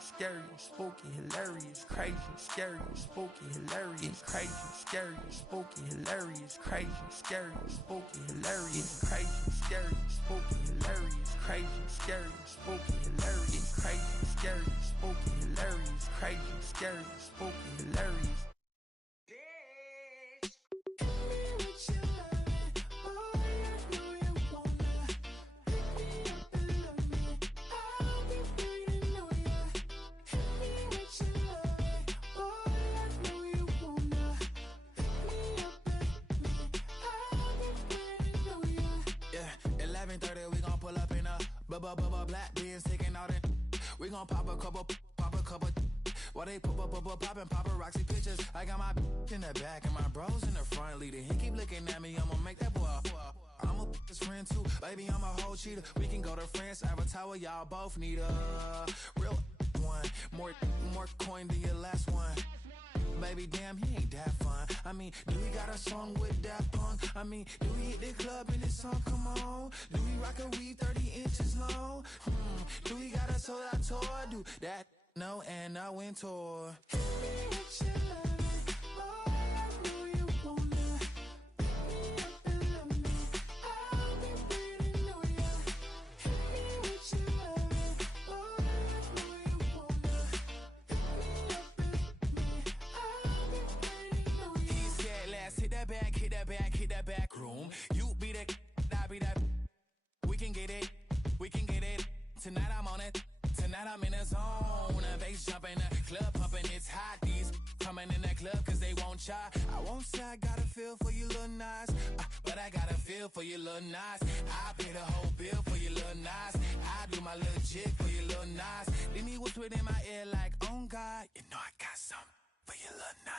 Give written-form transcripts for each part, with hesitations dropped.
Scary, spooky, hilarious, crazy, scary, spooky, hilarious, crazy, scary, spooky, hilarious, crazy, scary, spooky, hilarious, crazy, scary, spooky, hilarious, crazy, scary, spooky, hilarious, crazy, scary, spooky, hilarious, crazy, scary, spooky, hilarious. Black beans taking out it. We gon' pop a couple. While they poppin' paparazzi pictures. I got my in the back and my bros in the front leading. He keep looking at me, I'ma make that boy. I'm a his friend too, baby, I'm a whole cheater. We can go to France, Avatar, y'all both need a real one. More coin than your last one. Baby, damn, he ain't that fun. I mean, do he got a song with that punk? I mean, do he hit the club in his song? Come on. Do he rock a weave 30 inches long? Do he got a sold out tour? Do that? No, and I went tour. Hit that back room. You be that, I be that. We can get it. Tonight I'm on it. Tonight I'm in a zone. A bass jumping, a club pumping. It's hot. These coming in that club cause they won't try. I won't say I got a feel for you little nice, but I got a feel for you little nice. I pay the whole bill for you little nice. I do my little jig for you little nice. Then he whispered in my ear like, oh God, you know I got something for you little nice.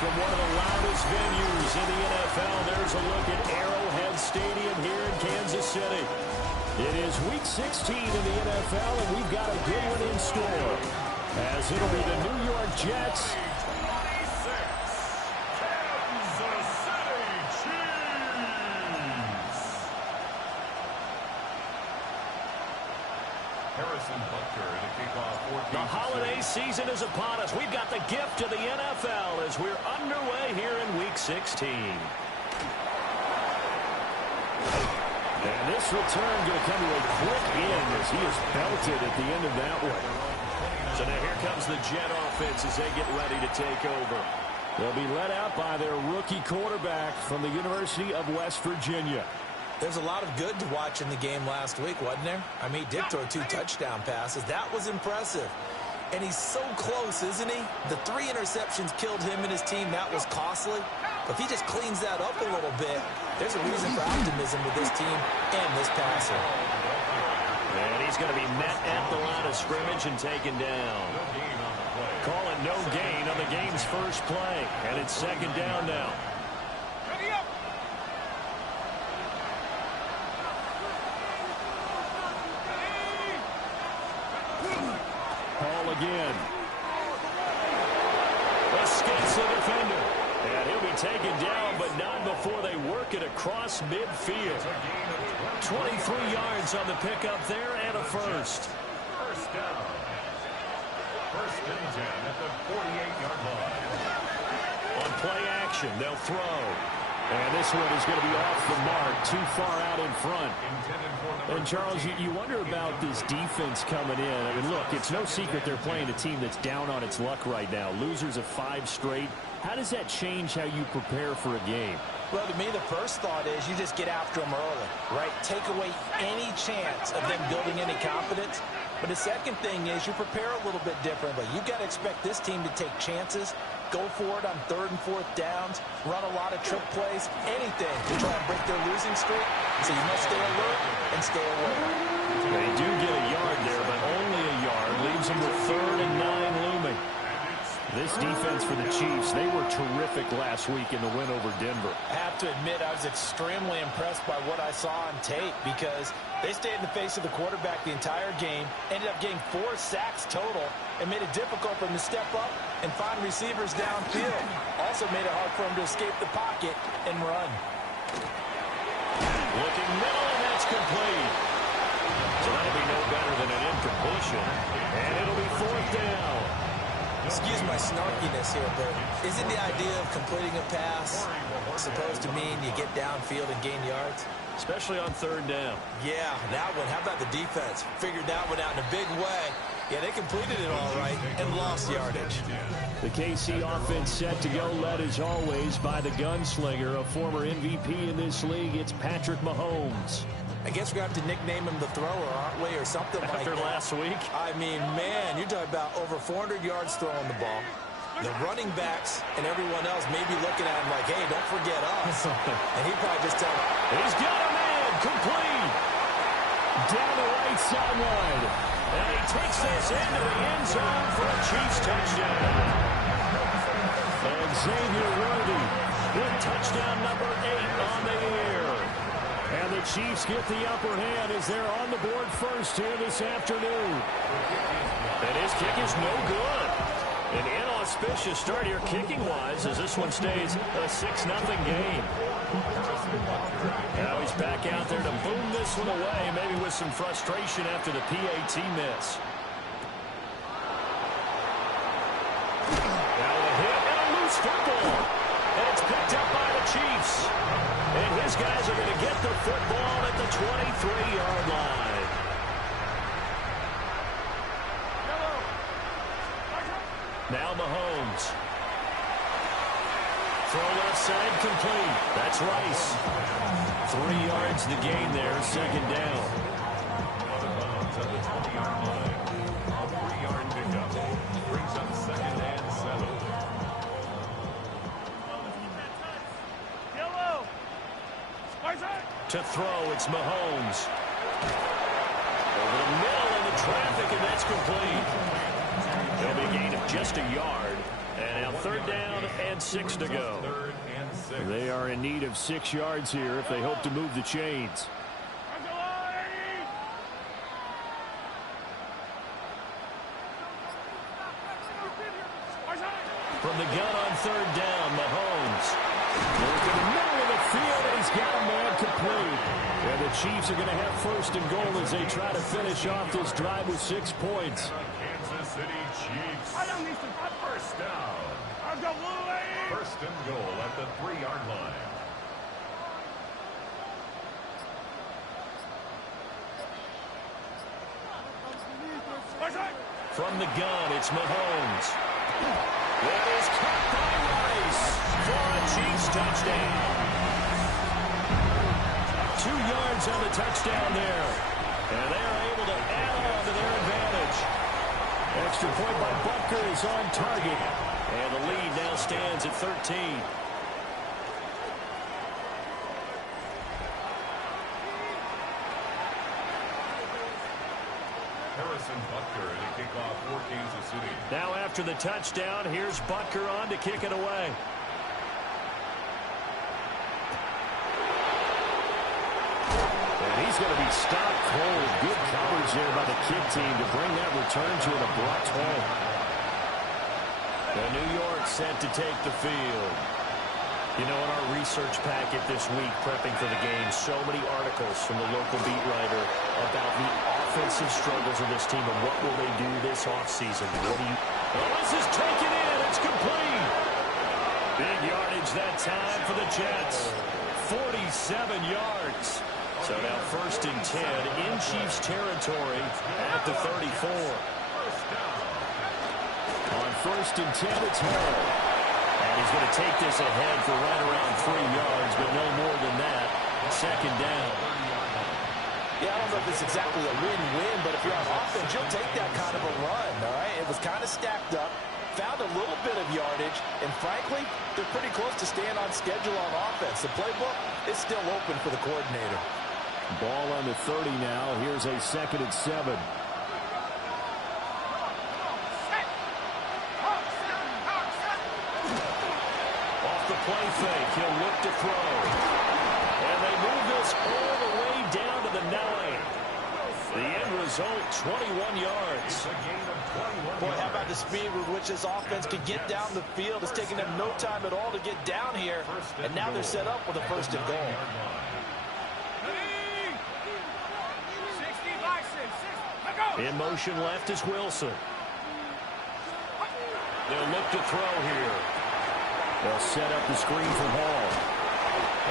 From one of the loudest venues in the NFL, there's a look at Arrowhead Stadium here in Kansas City. It is Week 16 in the NFL, and we've got a good one in store, as it'll be the New York Jets The holiday season is upon us. We've got the gift of the NFL as we're underway here in Week 16. And this return going to come to a quick end as he is belted at the end of that one. So now here comes the Jet offense as they get ready to take over. They'll be led out by their rookie quarterback from the University of West Virginia. There's a lot of good to watch in the game last week, wasn't there? I mean, he did throw 2 touchdown passes. That was impressive. And he's so close, isn't he? The 3 interceptions killed him and his team. That was costly. But if he just cleans that up a little bit, there's a reason for optimism with this team and this passer. And he's going to be met at the line of scrimmage and taken down. Calling no gain on the game's first play. And it's second down now. Ready up. again. Escapes the defender. And he'll be taken down, but not before they work it across midfield. 23 yards on the pickup there and a first. First down. First and 10 at the 48-yard line. On play action, they'll throw. And this one is going to be off the mark, too far out in front. And, Charles, you wonder about this defense coming in. I mean, look, it's no secret they're playing a team that's down on its luck right now. Losers of 5 straight. How does that change how you prepare for a game? Well, to me, the first thought is you just get after them early, right? Take away any chance of them building any confidence. But the second thing is you prepare a little bit differently. You've got to expect this team to take chances, go for it on 3rd and 4th downs, run a lot of trick plays, anything to try and break their losing streak. So you must stay alert and stay aware. They do get a yard there, but only a yard. Leaves them with 3rd and 9 looming. This defense for the Chiefs, they were terrific last week in the win over Denver. I have to admit, I was extremely impressed by what I saw on tape because they stayed in the face of the quarterback the entire game, ended up getting 4 sacks total, and made it difficult for them to step up and find receivers downfield. Also made it hard for them to escape the pocket and run. Looking middle, and that's complete. So that'll be no better than an incompletion, and it'll be 4th down. Excuse my snarkiness here, but isn't the idea of completing a pass supposed to mean you get downfield and gain yards? Especially on 3rd down. Yeah, that one. How about the defense? Figured that one out in a big way. Yeah, they completed it all right and lost yardage. The KC offense set to go, led as always by the gunslinger, a former MVP in this league. It's Patrick Mahomes. I guess we're going to have to nickname him the thrower, aren't we, or something like that. After last week? I mean, man, you're talking about over 400 yards throwing the ball. The running backs and everyone else may be looking at him like, hey, don't forget us. And he'd probably just tell him, he's got a man, complete. Down the right sideline. And he takes this into the end zone for a Chiefs touchdown. And Xavier Worthy with touchdown number 8 on the air. And the Chiefs get the upper hand as they're on the board first here this afternoon. And his kick is no good. An inauspicious start here kicking-wise as this one stays a 6-0 game. Now he's back out there to boom this one away, maybe with some frustration after the PAT miss. Now a hit and a loose football. And it's picked up by the Chiefs. And his guys are going to get the football at the 23-yard line. Now Mahomes. Throw left side complete. That's Rice. 3 yards the gain there, 2nd down. Brings up 2nd and 7. To throw, it's Mahomes. Over the middle in the traffic, and that's complete. It'll be a gain of just a yard. And now 3rd down and 6 to go. They are in need of 6 yards here if they hope to move the chains. From the gun on 3rd down, Mahomes. Goes to the middle of the field, and he's got a man complete. And the Chiefs are going to have 1st and goal as they try to finish off this drive with 6 points. Kansas City Chiefs. First down. 1st and goal at the 3-yard line. From the gun, it's Mahomes. It is caught by Rice for a Chiefs touchdown. 2 yards on the touchdown there. And they are able to add on to their advantage. Extra point by Butker is on target. And the lead now stands at 13. Harrison Butker to kick off for Kansas City. Now after the touchdown, here's Butker on to kick it away. And he he's going to be stopped cold. Good coverage there by the kick team to bring that return to an abrupt halt. And New York set to take the field. You know, in our research packet this week, prepping for the game, so many articles from the local beat writer about the offensive struggles of this team and what will they do this offseason. Well, this is taken in. It's complete. Big yardage that time for the Jets. 47 yards. So now 1st and 10 in Chiefs territory at the 34. On 1st and 10, it's Harrell. And he's going to take this ahead for right around 3 yards, but no more than that. 2nd down. Yeah, I don't know if it's exactly a win-win, but if you're on offense, you'll take that kind of a run, all right? It was kind of stacked up, found a little bit of yardage, and frankly, they're pretty close to staying on schedule on offense. The playbook is still open for the coordinator. Ball on the 30 now. Here's a 2nd and 7. Play fake. He'll look to throw. And they move this all the way down to the 9. The end result, 21 yards. Boy, how about the speed with which this offense could get down the field? It's taking them no time at all to get down here. And now they're set up with a 1st and goal. In motion left is Wilson. They'll look to throw here. They'll set up the screen from Hall.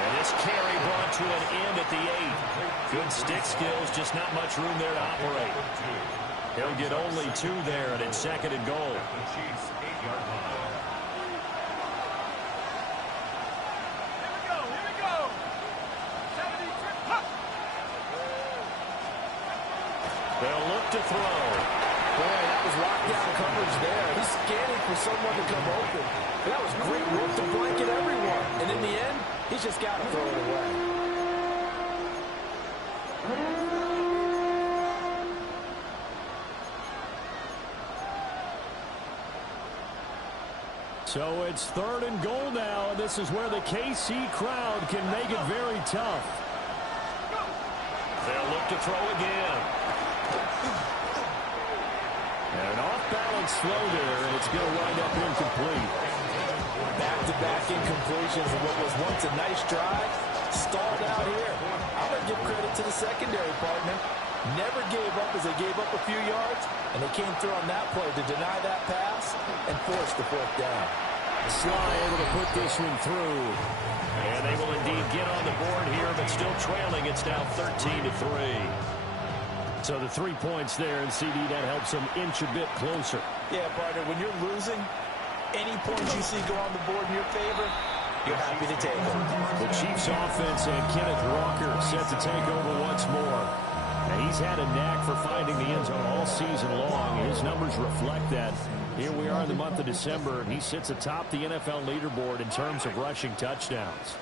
And this carry brought to an end at the 8. Good stick skills, just not much room there to operate. He'll get only 2 there, and it's 2nd and goal. They'll look to throw. Boy, that was lockdown coverage there. He's scanning for someone to come open. But that was great work to blanket everyone. And in the end, he's just got to throw it away. So it's 3rd and goal now, and this is where the KC crowd can make it very tough. They'll look to throw again. And an off-balance throw there, and it's going to wind up incomplete. Back-to-back incompletions of what was once a nice drive. Stalled out here. I'm going to give credit to the secondary partner. Never gave up as they gave up a few yards, and they came through on that play to deny that pass and force the 4th down. Sly able to put this one through. And they will indeed get on the board here, but still trailing. It's now 13-3. So the 3 points there, and CD, that helps them inch a bit closer. Yeah, partner, when you're losing, any points you see go on the board in your favor, you're happy to take them. The Chiefs offense and Kenneth Walker set to take over once more. Now, he's had a knack for finding the end zone all season long. His numbers reflect that. Here we are in the month of December, and he sits atop the NFL leaderboard in terms of rushing touchdowns.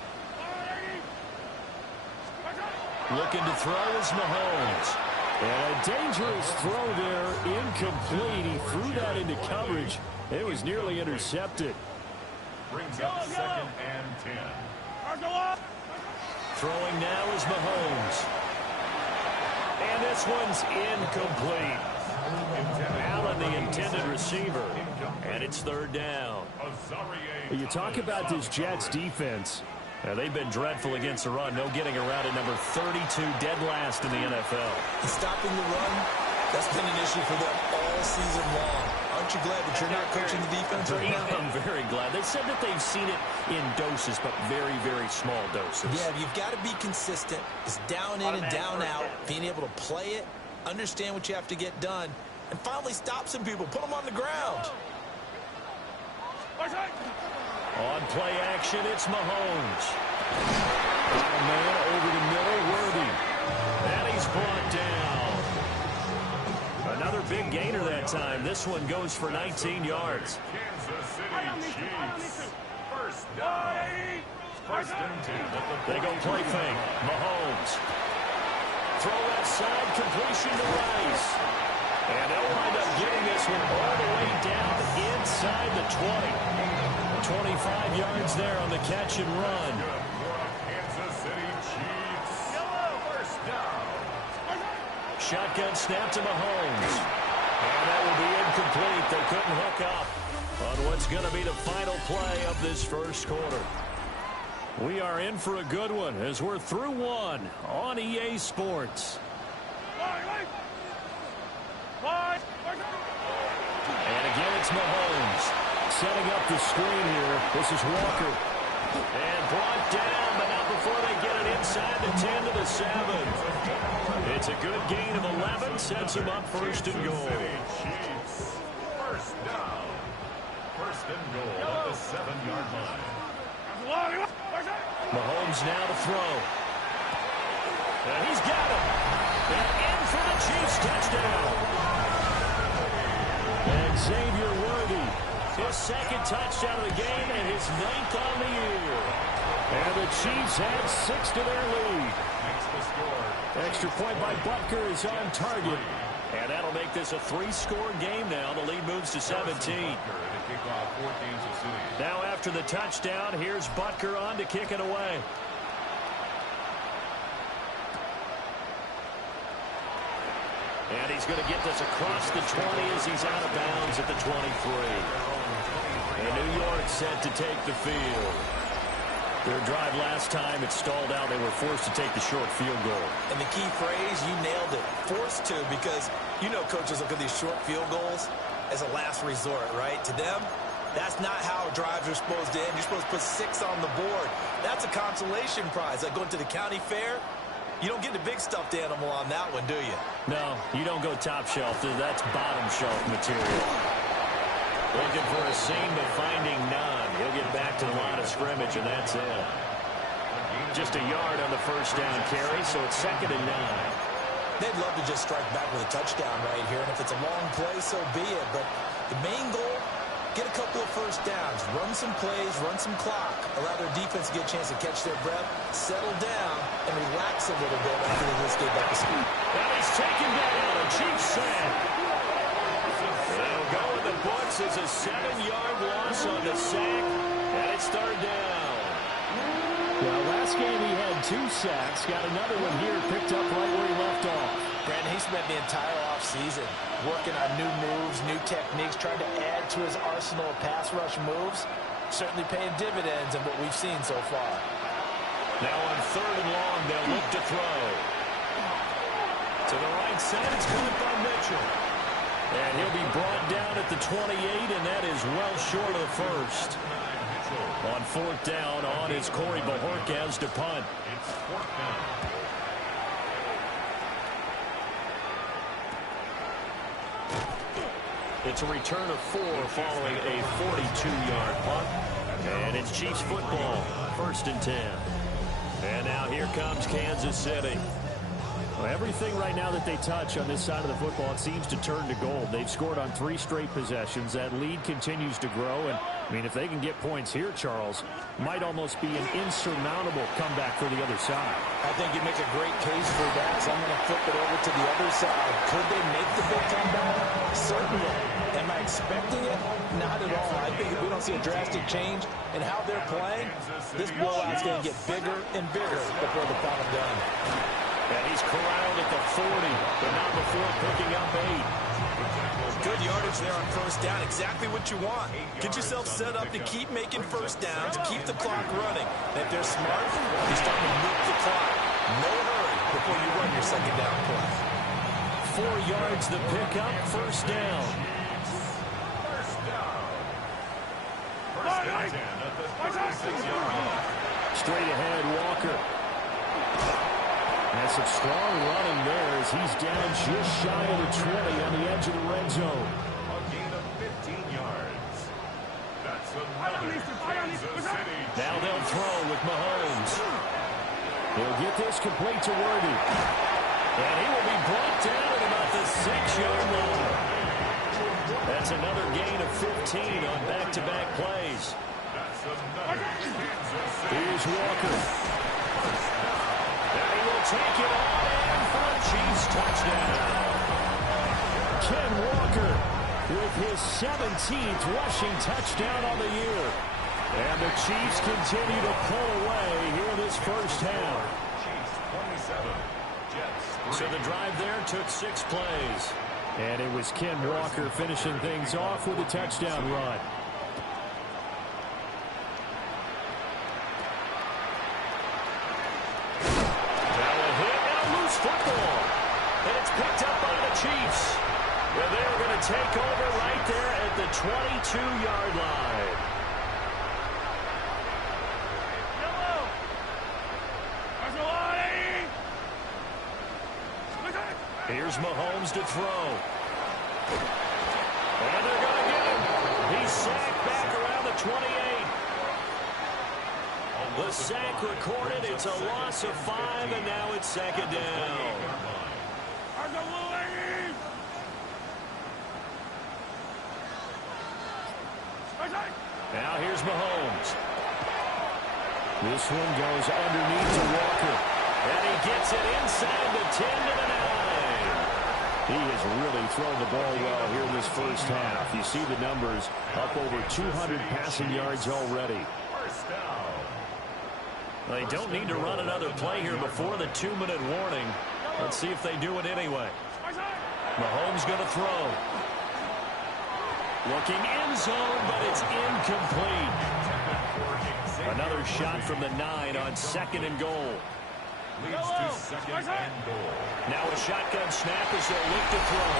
Looking to throw is Mahomes. And a dangerous throw there, incomplete. He threw that into coverage. It was nearly intercepted. Brings up 2nd and 10. Throwing now is Mahomes. And this one's incomplete. Allen, the intended receiver. And it's 3rd down. You talk about this Jets defense. They've been dreadful against the run. No getting around at number 32, dead last in the NFL. And stopping the run, that's been an issue for them all season long. Aren't you glad that you're not coaching the defense right now? I'm very glad. They said that they've seen it in doses, but very, very small doses. Yeah, you've got to be consistent. It's down in and down out, being able to play it, understand what you have to get done, and finally stop some people, put them on the ground. On play action, it's Mahomes. Got a man over the middle, Worthy. And he's brought down. Another big gainer that time. This one goes for 19 yards. Kansas City Chiefs. 1st down. 1st and 10. They go play fake. Mahomes. Throw outside, completion to Rice. And they'll wind up getting this one all the way down inside the 20. 25 yards there on the catch and run. Kansas City Chiefs. 1st down. shotgun snap to Mahomes. And that will be incomplete. They couldn't hook up on what's going to be the final play of this first quarter. We are in for a good one as we're through one on EA Sports. And again, it's Mahomes setting up the screen here. This is Walker. And brought down, but not before they get it inside the 10 to the 7. It's a good gain of 11. Sets them up first and goal. First down. First and goal at the 7-yard line. Mahomes now to throw. And he's got it. And in for the Chiefs touchdown. And Xavier Worthy, his second touchdown of the game and his 9th on the year. And the Chiefs add 6 to their lead. Extra point by Butker is on target. And that'll make this a 3-score game now. The lead moves to 17. Now after the touchdown, here's Butker on to kick it away. And he's going to get this across the 20 as he's out of bounds at the 23. And New York set to take the field. Their drive last time, it stalled out. They were forced to take the short field goal. And the key phrase, you nailed it, forced to, because you know coaches look at these short field goals as a last resort, right? To them, that's not how drives are supposed to end. You're supposed to put 6 on the board. That's a consolation prize. Like going to the county fair, you don't get the big stuffed animal on that one, do you? No, you don't go top shelf. That's bottom shelf material. Looking for a seam, but finding none. He'll get back to the line of scrimmage, and that's it. Just a yard on the first down carry, so it's 2nd and 9. They'd love to just strike back with a touchdown right here, and if it's a long play, so be it. But the main goal, get a couple of first downs, run some plays, run some clock, allow their defense to get a chance to catch their breath, settle down, and relax a little bit after they just gave up the speed. That is taken down, a Chiefs sack. They'll go in the books as a 7-yard loss on the sack, and it's 3rd down. Well, last game he had 2 sacks. Got another one here, picked up right where he left off. Brandon, he spent the entire offseason working on new moves, new techniques, trying to add to his arsenal of pass rush moves. Certainly paying dividends in what we've seen so far. Now on 3rd and long, they'll look to throw. To the right side, it's caught by Mitchell. And he'll be brought down at the 28, and that is well short of the first. On 4th down, on is Corey Bajorquez to punt. It's 4th down. It's a return of 4 following a 42-yard punt. And it's Chiefs football, 1st and 10. And now here comes Kansas City. Well, everything right now that they touch on this side of the football, it seems to turn to gold. They've scored on 3 straight possessions. That lead continues to grow. And, I mean, if they can get points here, Charles, might almost be an insurmountable comeback for the other side. I think you make a great case for that, so I'm going to flip it over to the other side. Could they make the big comeback? Certainly. Am I expecting it? Not at all. I think if we don't see a drastic change in how they're playing, this blowout's going to get bigger and bigger before the final gun. And he's corralled at the 40, but not before picking up 8. Good yardage there on first down. Exactly what you want. Get yourself set up to keep making first downs, keep the clock running. And if they're smart, you start to milk the clock. No hurry before you run your second down play. 4 yards the pickup, first down. Straight ahead, Walker. And some strong running there as he's down just shy of the 20 on the edge of the red zone. A gain of 15 yards. That's another Kansas City. Now they'll throw with Mahomes. He'll get this complete to Worthy. And he will be brought down at about the 6-yard line. That's another gain of 15 on back-to-back plays. That's another Kansas City. Here's Walker. And he will take it on in for a Chiefs touchdown. Ken Walker with his 17th rushing touchdown on the year. And the Chiefs continue to pull away here in this first half. Chiefs 27, Jets So the drive there took 6 plays. And it was Ken Walker finishing things off with a touchdown run. Football, and it's picked up by the Chiefs. Well, they're going to take over right there at the 22-yard line. Here's Mahomes to throw. And they're going to get him. He's sacked back around the 28. The sack recorded. It's a loss of 5, and now it's second down. Now here's Mahomes. This one goes underneath to Walker. And he gets it inside the 10 to the 9. He has really thrown the ball well here in this first half. You see the numbers, up over 200 passing yards already. They don't need to run another play here before the 2-minute warning. Let's see if they do it anyway. Mahomes going to throw. Looking end zone, but it's incomplete. Another shot from the 9 on 2nd and goal. Leads to 2nd and goal. Now a shotgun snap as they'll look to throw.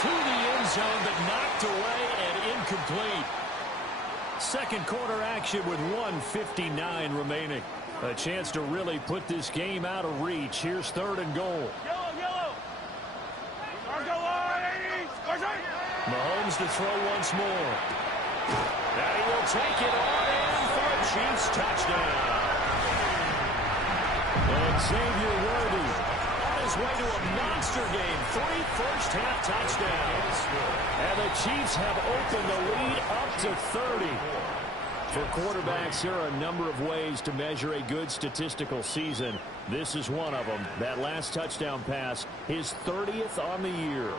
To the end zone, but knocked away and incomplete. Second quarter action with 1:59 remaining. A chance to really put this game out of reach. Here's 3rd and goal. Mahomes to throw once more. And he will take it on in for a Chiefs touchdown. And Xavier Worthy On his way to a monster game. 3 first-half touchdowns. And the Chiefs have opened the lead up to 30. For quarterbacks, there are a number of ways to measure a good statistical season. This is one of them. That last touchdown pass, his 30th on the year.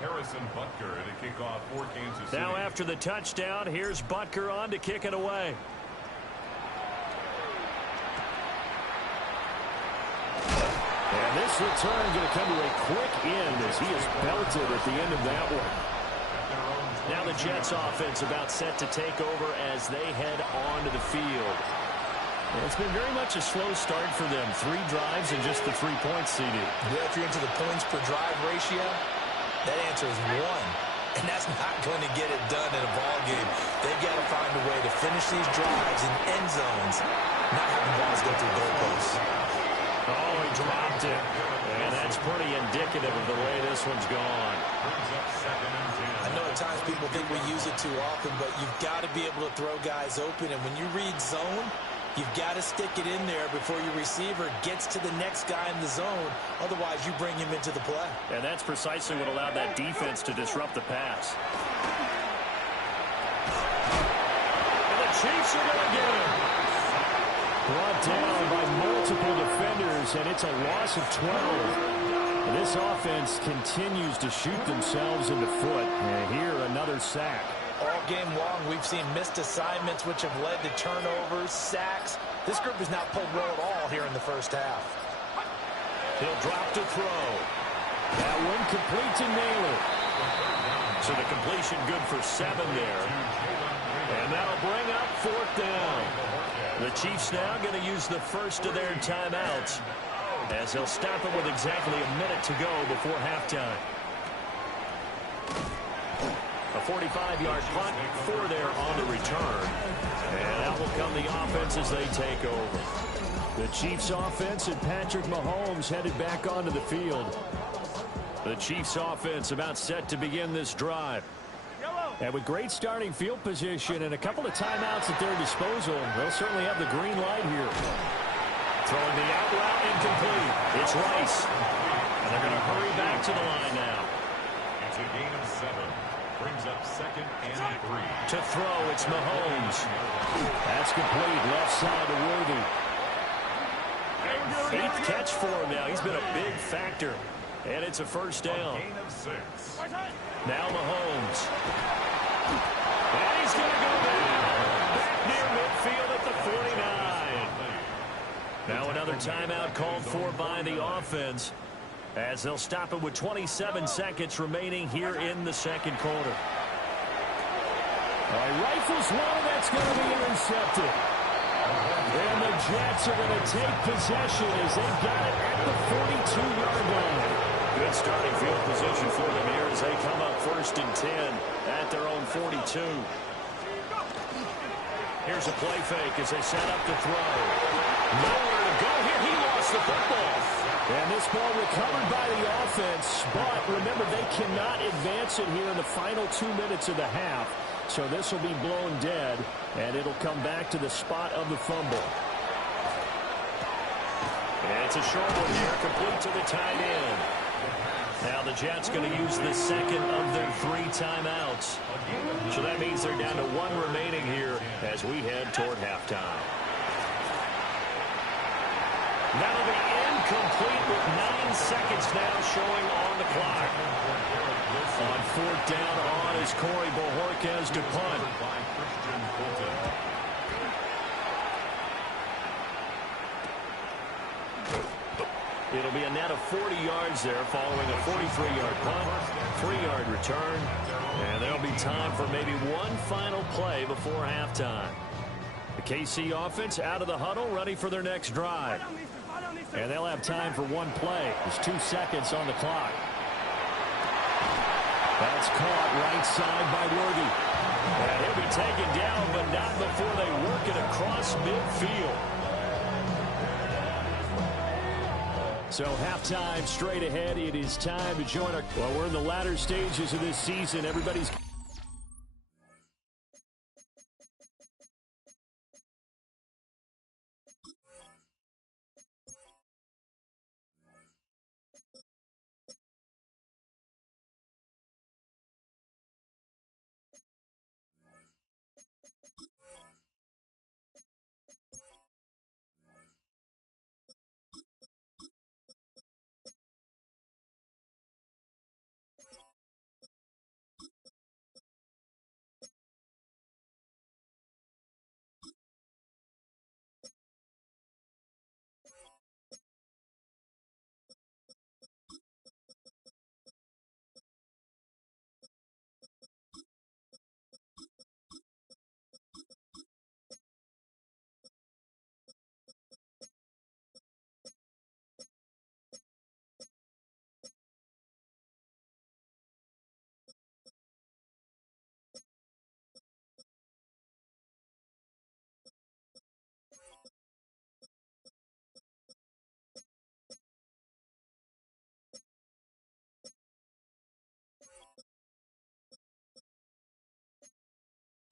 Harrison Butker to kick off for Kansas City. Now after the touchdown, here's Butker on to kick it away. And this return going to come to a quick end as he is belted at the end of that one. Now the Jets offense about set to take over as they head onto the field. Well, it's been very much a slow start for them. 3 drives and just the 3 points, CD. Yeah, if you're into the points per drive ratio, that answer is 1. And that's not going to get it done in a ball game. They've got to find a way to finish these drives in end zones, not having balls go through goalposts. Oh, he dropped it. And that's pretty indicative of the way this one's gone. I know at times people think we use it too often, but you've got to be able to throw guys open. And when you read zone, you've got to stick it in there before your receiver gets to the next guy in the zone. Otherwise, you bring him into the play. And that's precisely what allowed that defense to disrupt the pass. And the Chiefs are going to get him. Brought down by multiple defenders, and it's a loss of 12. This offense continues to shoot themselves in the foot. And here, another sack. All game long, we've seen missed assignments, which have led to turnovers, sacks. This group has not played well at all here in the first half. He'll drop to throw. That one complete to Naylor. So the completion good for 7 there. And that'll bring up 4th down. The Chiefs now going to use the first of their timeouts as they'll stop it with exactly a minute to go before halftime. A 45-yard punt for there on the return. And out will come the offense as they take over. The Chiefs offense and Patrick Mahomes headed back onto the field. The Chiefs offense about set to begin this drive. And with great starting field position and a couple of timeouts at their disposal, they'll certainly have the green light here. Throwing the out route incomplete. It's Rice. And they're going to hurry back to the line now. It's a gain of 7. Brings up 2nd and 3. To throw, it's Mahomes. That's complete. Left side to Worthy. 8th catch for him now. He's been a big factor. And it's a first down. Gain of 6. Now Mahomes. And he's going to go down. timeout called for by the offense, as they'll stop it with 27 seconds remaining here in the second quarter. All right, rifles one, and that's going to be intercepted. And the Jets are going to take possession as they've got it at the 42-yard line. Good starting field position for them here as they come up 1st and 10 at their own 42. Here's a play fake as they set up to throw. Nowhere to go here. He lost the football. And this ball recovered by the offense, but remember, they cannot advance it here in the final 2 minutes of the half. So this will be blown dead, and it'll come back to the spot of the fumble. And it's a short one here, complete to the tight end. Now the Jets going to use the second of their 3 timeouts. So that means they're down to 1 remaining here as we head toward halftime. That'll be incomplete with 9 seconds now showing on the clock. On 4th down on is Corey Bojorquez to punt. It'll be a net of 40 yards there following a 43-yard punt, 3-yard return, and there'll be time for maybe one final play before halftime. The KC offense out of the huddle, ready for their next drive. And they'll have time for one play. There's 2 seconds on the clock. That's caught right side by Worthy. And he'll be taken down, but not before they work it across midfield. So halftime straight ahead. It is time to join our... Well, we're in the latter stages of this season. Everybody's...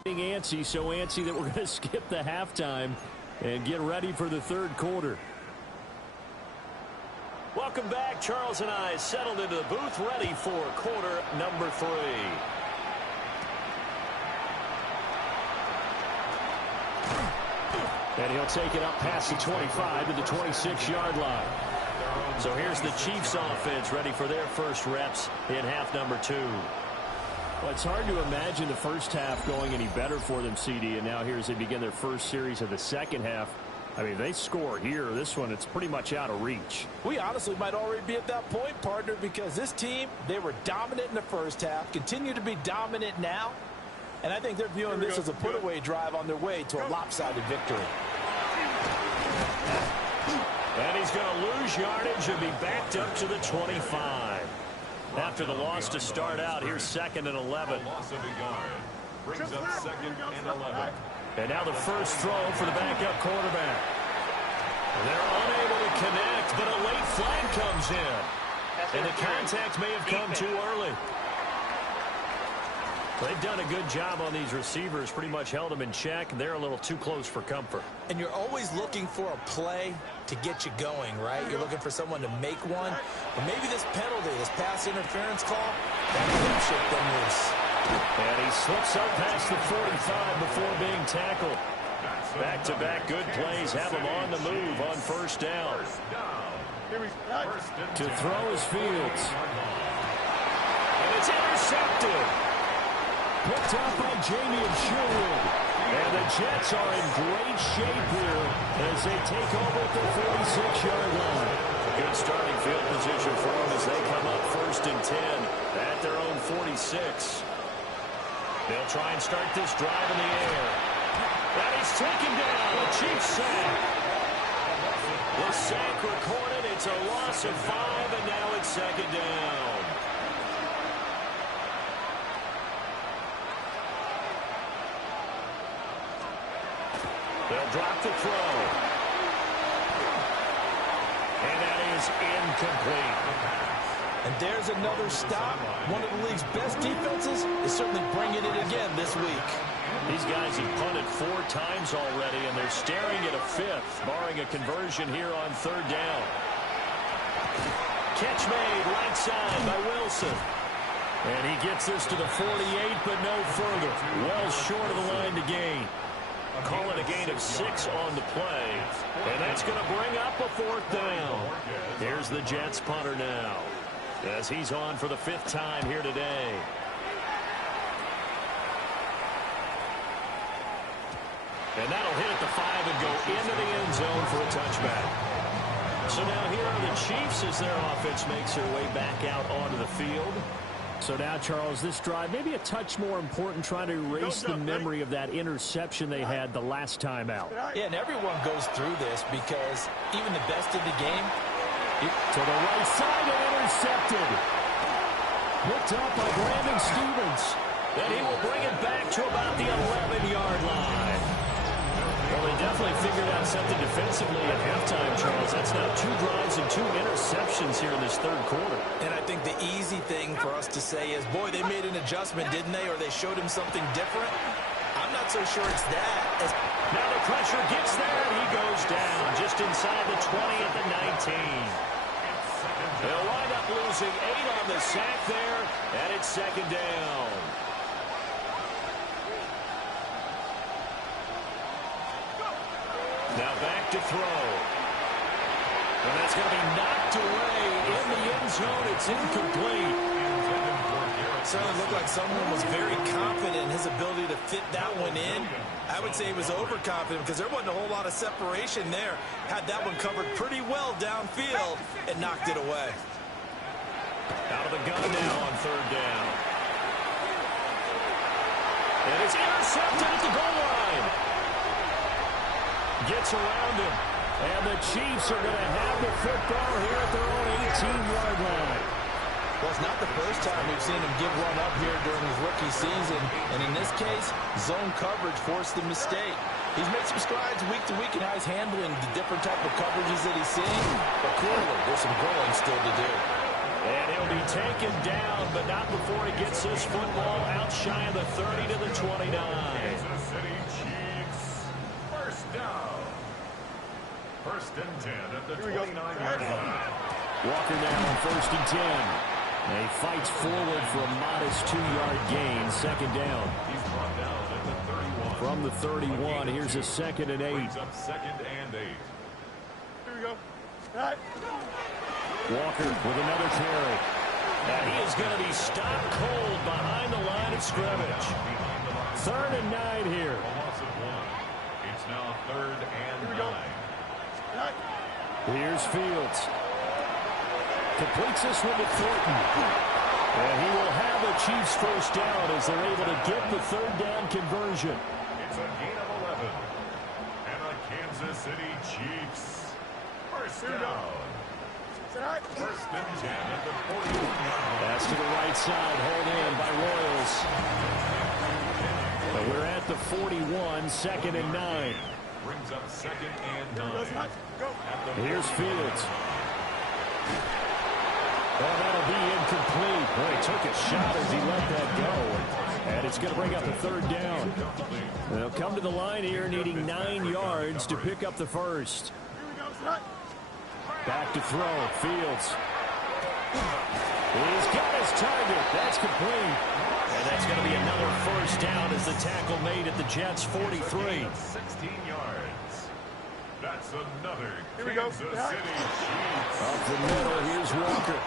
antsy, so antsy that we're going to skip the halftime and get ready for the third quarter. Welcome back. Charles and I settled into the booth, ready for quarter number 3. And he'll take it up past the 25 to the 26-yard line. So here's the Chiefs offense ready for their first reps in half number 2. Well, it's hard to imagine the first half going any better for them, CD, and now here as they begin their first series of the second half. I mean, they score here. This one, it's pretty much out of reach. We honestly might already be at that point, partner, because this team, they were dominant in the first half, continue to be dominant now, and I think they're viewing this as a put-away drive on their way to a lopsided victory. And he's going to lose yardage and be backed up to the 25. After the loss to start out, here's 2nd and 11. Loss of a yard brings up 2nd and 11. And now the first throw for the backup quarterback. They're unable to connect, but a late flag comes in. And the contact may have come too early. They've done a good job on these receivers, pretty much held them in check, and they're a little too close for comfort. And you're always looking for a play to get you going, right? You're looking for someone to make one. But maybe this penalty, this pass interference call, that could shake them loose. And he slips up past the 45 before being tackled. Back-to-back good plays have him on the move on first down. To throw his Fields. And it's intercepted. Picked up by Jamie and Sherwood. And the Jets are in great shape here as they take over at the 46-yard line. A good starting field position for them as they come up 1st and 10 at their own 46. They'll try and start this drive in the air. And he's taken down. A Chiefs sack. The sack recorded. It's a loss of 5, and now it's 2nd down. They'll drop the throw. And that is incomplete. And there's another stop. One of the league's best defenses is certainly bringing it again this week. These guys have punted 4 times already, and they're staring at a 5th, barring a conversion here on 3rd down. Catch made right side by Wilson. And he gets this to the 48, but no further. Well short of the line to gain. Call it a gain of 6 on the play. And that's going to bring up a 4th down. Here's the Jets punter now, as he's on for the 5th time here today. And that'll hit at the 5 and go into the end zone for a touchback. So now here are the Chiefs as their offense makes their way back out onto the field. So now, Charles, this drive maybe a touch more important, trying to erase the memory of that interception they had the last time out. Yeah, and everyone goes through this because even the best in the game. To the right side and intercepted. Picked up by Brandon Stevens. Then he will bring it back to about the 11-yard line. Well, they definitely figured out something defensively at halftime, Charles. That's now 2 drives and 2 interceptions here in this 3rd quarter. And I think the easy thing for us to say is, boy, they made an adjustment, didn't they? Or they showed him something different. I'm not so sure it's that. Now the pressure gets there, and he goes down just inside the 20 at the 19. They'll wind up losing 8 on the sack there, and it's 2nd down. Now back to throw. And that's going to be knocked away in the end zone. It's incomplete. It certainly looked like someone was very confident in his ability to fit that one in. I would say he was overconfident because there wasn't a whole lot of separation there. Had that one covered pretty well downfield and knocked it away. Out of the gun now on 3rd down. And it's intercepted at the goal line. Gets around him. And the Chiefs are going to have the football here at their own 18-yard line. Well, it's not the first time we've seen him give one up here during his rookie season. And in this case, zone coverage forced the mistake. He's made some strides week to week in how he's handling the different type of coverages that he's seeing. But clearly, there's some growing still to do. And he'll be taken down, but not before he gets this football out shy of the 30 to the 29. Kansas City Chiefs, 1st down. 1st and 10 at the 29-yard line. Walker now on 1st and 10. And he fights forward for a modest 2-yard gain. 2nd down. He's brought down at the 31. From the 31, here's a 2nd and 8. Brings up 2nd and 8. Here we go. All right. Walker with another carry. And he is going to be stopped cold behind the line of scrimmage. 3rd and 9 here. A loss of 1. It's now 3rd and 9. Here's Fields. Completes this one to Thornton. And he will have the Chiefs 1st down as they're able to get the 3rd down conversion. It's a gain of 11. And the Kansas City Chiefs, 1st down. 1st and 10 at the 41-yard line. Pass to the right side, hauled in by Royals. But we're at the 41, 2nd and 9. Brings up 2nd and 9. Here's Fields. Well, that'll be incomplete. Boy, he took a shot as he let that go. And it's going to bring up a 3rd down. They'll come to the line here needing 9 yards to pick up the 1st. Back to throw. Fields. He's got his target. That's complete. And that's going to be another 1st down as the tackle made at the Jets' 43. 16 yards. That's another Kansas City Chiefs. Up the middle, here's Walker.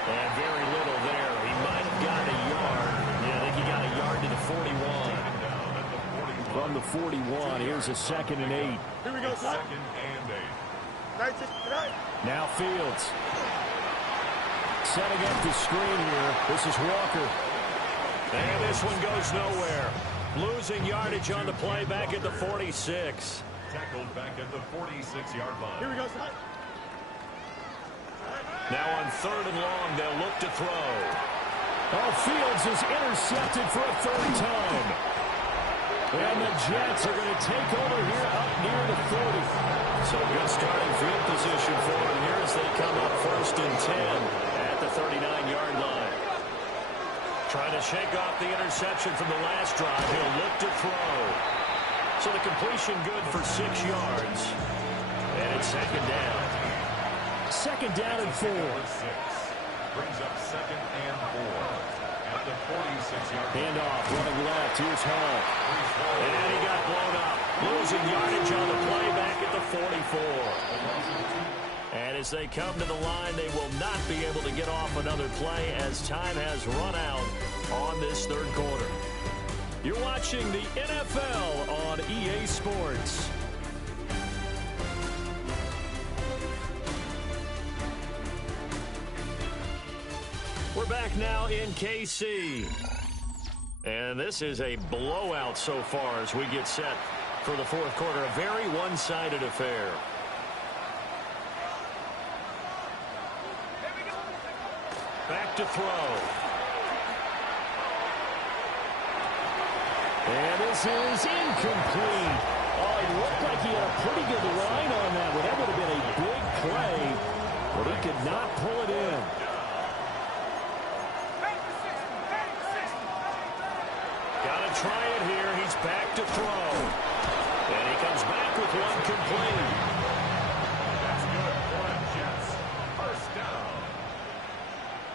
And very little there. He might have got a yard. Yeah, I think he got a yard to the 41. from the 41. Here's a 2nd and 8. Here we go, son. 2nd and 8. Now Fields. Setting up the screen here. This is Walker. And this one goes nowhere. Losing yardage on the play back at the 46. Tackled back at the 46-yard line. Here we go, son. Now on 3rd and long, they'll look to throw. Oh, Fields is intercepted for a 3rd time. And the Jets are going to take over here up near the 40. So good starting field position for them here as they come up 1st and 10 at the 39-yard line. Trying to shake off the interception from the last drive. He'll look to throw. So the completion good for 6 yards. And it's 2nd down. 2nd down and 4. Brings up 2nd and 4 at the 46-yard line. Handoff running left. Here's Hall. And he got blown up. Losing yardage on the play back at the 44. And as they come to the line, they will not be able to get off another play as time has run out on this 3rd quarter. You're watching the NFL on EA Sports. We're back now in KC. And this is a blowout so far as we get set for the 4th quarter. A very one-sided affair. Back to throw. And this is incomplete. Oh, it looked like he had a pretty good line on that one. That would have been a big play, but he could not pull it in. Gotta try it here. He's back to throw. And he comes back with one complete. That's good for the Jets. 1st down.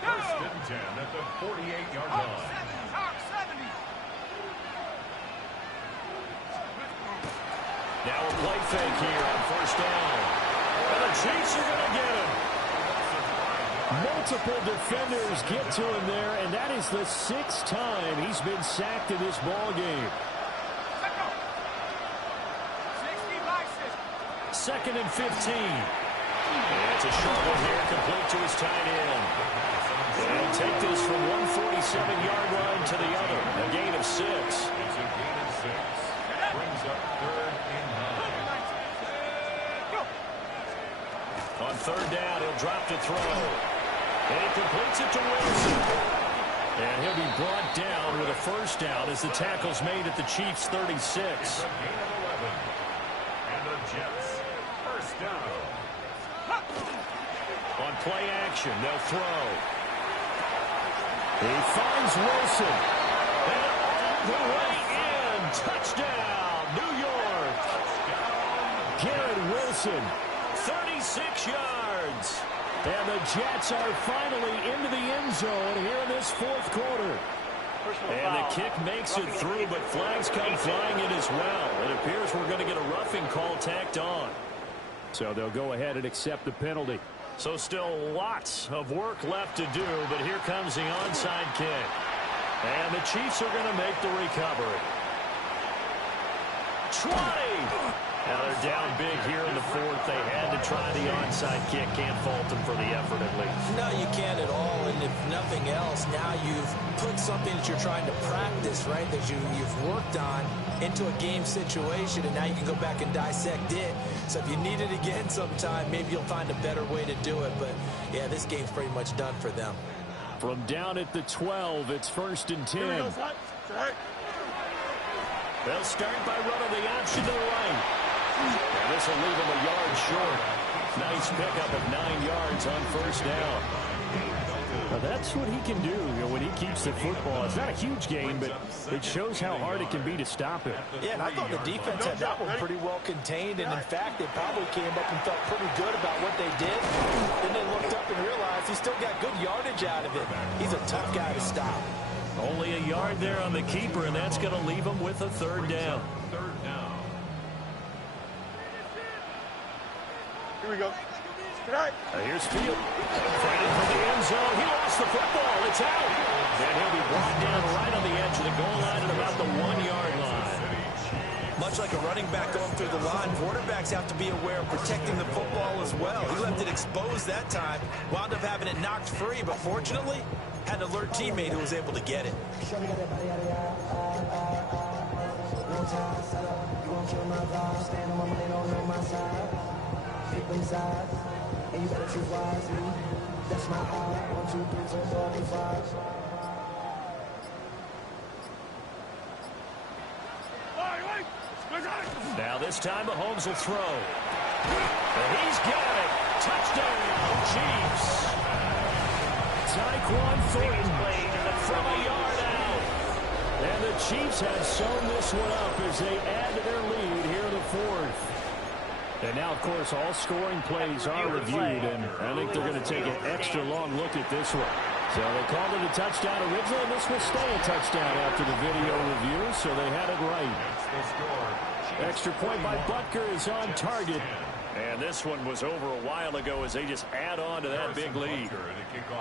1st and 10 at the 48-yard line. Now a play fake here on 1st down. And the Chiefs are going to get him. Multiple defenders get to him there, and that is the 6th time he's been sacked in this ball game. 2nd and 15. And it's a short one here, complete to his tight end. And he'll take this from 147-yard line to the other. A gain of 6. It's a gain of 6. Brings up 3rd and 9. On 3rd down, he'll drop to throw. And he completes it to Wilson. And he'll be brought down with a 1st down as the tackle's made at the Chiefs' 36. It's a gain of 11. And the Jets, 1st down. On play action, they'll throw. He finds Wilson. And all the way in. Touchdown, New York. Garrett Wilson. 36 yards. And the Jets are finally into the end zone here in this 4th quarter. And the kick makes it through, but flags come flying in as well. It appears we're going to get a roughing call tacked on. So they'll go ahead and accept the penalty. So still lots of work left to do, but here comes the onside kick. And the Chiefs are going to make the recovery. 20! Now they're down big here in the 4th. They had to try the onside kick. Can't fault them for the effort at least. No, you can't at all. And if nothing else, now you've put something that you're trying to practice, right, that you've worked on into a game situation, and now you can go back and dissect it. So if you need it again sometime, maybe you'll find a better way to do it. But, yeah, this game's pretty much done for them. From down at the 12, it's 1st and 10. They'll start by running the option to the right. And this will leave them a yard short. Nice pickup of 9 yards on 1st down. Well, that's what he can do, when he keeps the football. It's not a huge gain, but it shows how hard it can be to stop it. Yeah, and I thought the defense had that one pretty well contained, and in fact, they probably came up and felt pretty good about what they did. Then they looked up and realized he still got good yardage out of it. He's a tough guy to stop. Only a yard there on the keeper, and that's going to leave him with a 3rd down. 3rd down. Here we go. Here's Field. Fighting for the end zone. He lost the football. It's out. And he'll be brought down right on the edge of the goal line at about the 1-yard line. much like a running back going through the line, quarterbacks have to be aware of protecting the football as well. He left it exposed that time, wound up having it knocked free, but fortunately, had an alert teammate who was able to get it. Now this time Mahomes will throw. And he's got it. Touchdown, Chiefs. Tyquan Thornton from a yard out. And the Chiefs have sewn this one up as they add to their lead here in the fourth. And now, of course, all scoring plays are reviewed, and I think they're going to take an extra long look at this one. So they called it a touchdown originally, and this will stay a touchdown after the video review, so they had it right. Extra point by Butker is on target. And this one was over a while ago as they just add on to that big lead.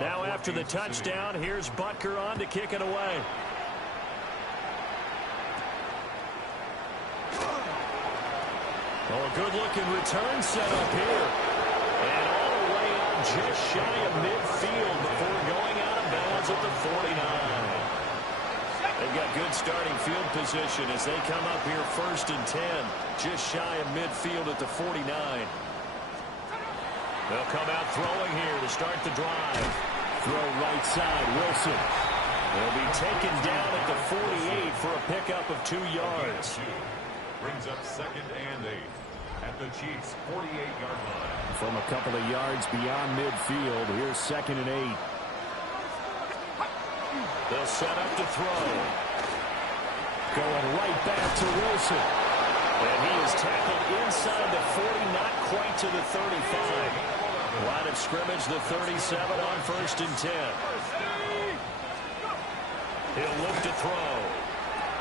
Now after the touchdown, here's Butker on to kick it away. Oh, a good-looking return set up here. And all the way out just shy of midfield before going out of bounds at the 49. They've got good starting field position as they come up here 1st and 10. Just shy of midfield at the 49. They'll come out throwing here to start the drive. Throw right side, Wilson. They'll be taken down at the 48 for a pickup of 2 yards. Brings up 2nd and 8 at the Chiefs' 48-yard line. From a couple of yards beyond midfield, here's 2nd and 8. They'll set up to throw. Going right back to Wilson. And he is tackled inside the 40, not quite to the 35. Line of scrimmage, the 37 on 1st and 10. He'll look to throw.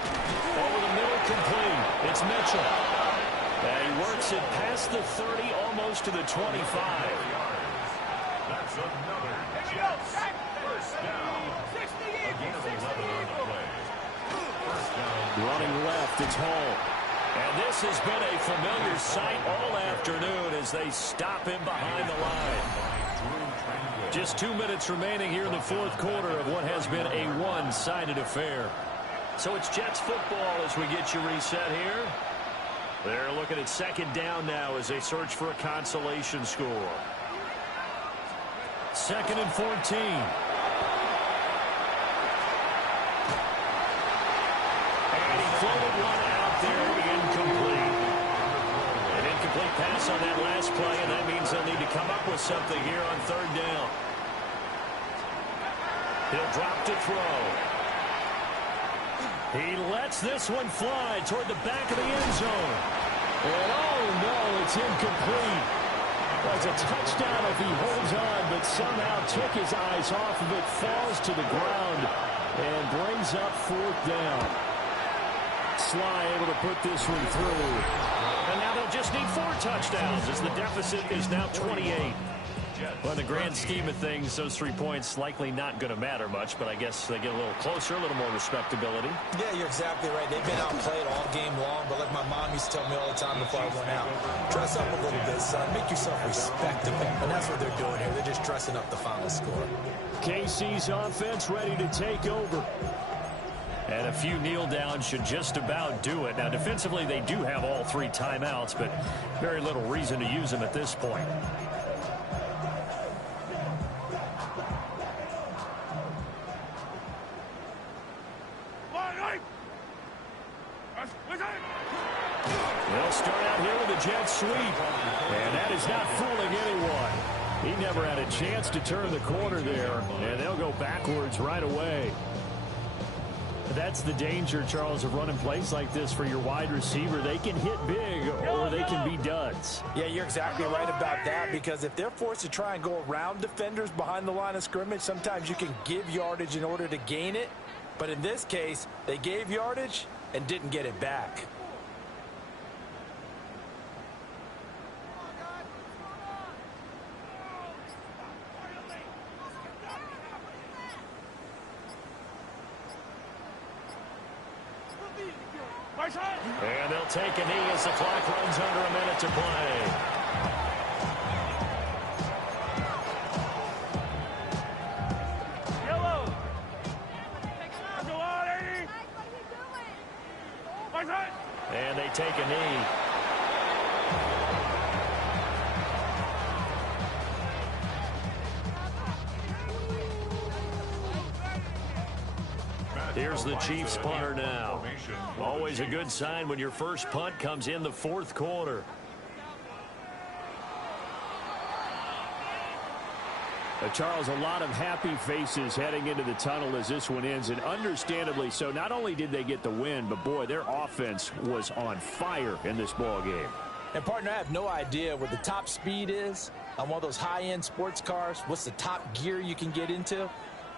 Over the middle, complete. It's Mitchell. And he works it past the 30, almost to the 25. That's another Jets first down. A gain of 11 on the play. First down. Running left, it's Hall. And this has been a familiar sight all afternoon as they stop him behind the line. Just 2 minutes remaining here in the fourth quarter of what has been a one-sided affair. So it's Jets football as we get you reset here. They're looking at 2nd down now as they search for a consolation score. 2nd and 14. And he floated one out there, incomplete. An incomplete pass on that last play, and that means they'll need to come up with something here on 3rd down. He'll drop to throw. He lets this one fly toward the back of the end zone. And oh no, it's incomplete. That's a touchdown if he holds on, but somehow took his eyes off of it, falls to the ground, and brings up 4th down. Sly able to put this one through. And now they'll just need 4 touchdowns as the deficit is now 28. Well, in the grand scheme of things, those 3 points likely not going to matter much, but I guess they get a little closer, a little more respectability. Yeah, you're exactly right. They've been outplayed all game long, but like my mom used to tell me all the time before I went out, dress up a little bit, son. Make yourself respectable. And that's what they're doing here. They're just dressing up the final score. KC's offense ready to take over. And a few kneel downs should just about do it. Now, defensively, they do have all 3 timeouts, but very little reason to use them at this point. They'll start out here with a jet sweep. And that is not fooling anyone. He never had a chance to turn the corner there. And they'll go backwards right away. That's the danger, Charles, of running plays like this for your wide receiver. They can hit big or they can be duds. Yeah, you're exactly right about that, because if they're forced to try and go around defenders behind the line of scrimmage, sometimes you can give yardage in order to gain it. But in this case, they gave yardage and didn't get it back. And they'll take a knee as the clock runs under a minute to play. And they take a knee. Here's the Chiefs punter now. Always a good sign when your first punt comes in the fourth quarter. Charles, a lot of happy faces heading into the tunnel as this one ends, and understandably so. Not only did they get the win, but boy, their offense was on fire in this ball game. And partner, I have no idea what the top speed is on one of those high-end sports cars. What's the top gear you can get into?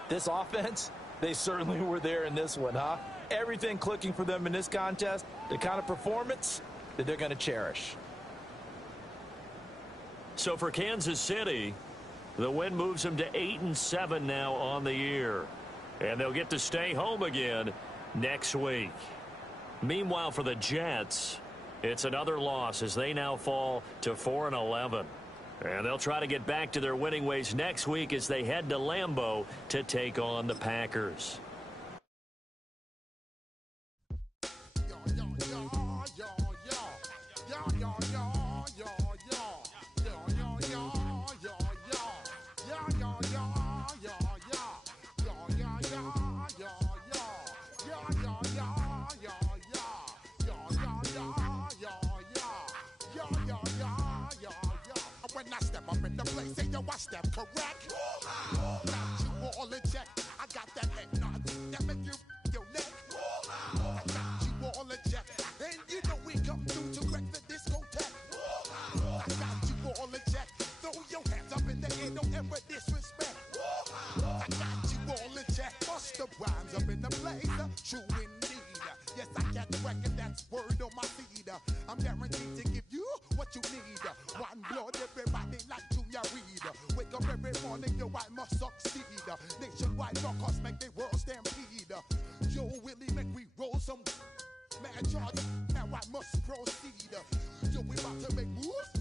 This offense, they certainly were there in this one, huh? Everything clicking for them in this contest, the kind of performance that they're going to cherish. So for Kansas City, the win moves them to 8-7 now on the year. And they'll get to stay home again next week. Meanwhile, for the Jets, it's another loss as they now fall to 4-11. And they'll try to get back to their winning ways next week as they head to Lambeau to take on the Packers. I step correct. Got you all in check. I got that head nod that make you your neck. I got you all in check. And you know we come through to wreck the discotheque. I got you all in check. Throw your hands up in the air, don't ever disrespect. I got you all in check. Bust the rhymes up in the place. True indeed. Yes, I got the record, that's word on my feed. I'm guaranteed to give you what you need. One blood, everybody like Junior Reed. Wake up every morning, yo, I must succeed. Nationwide knockouts make the world stampede. Yo, Willie, make we roll some mad charge. Now I must proceed. Yo, we about to make moves.